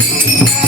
Thank you.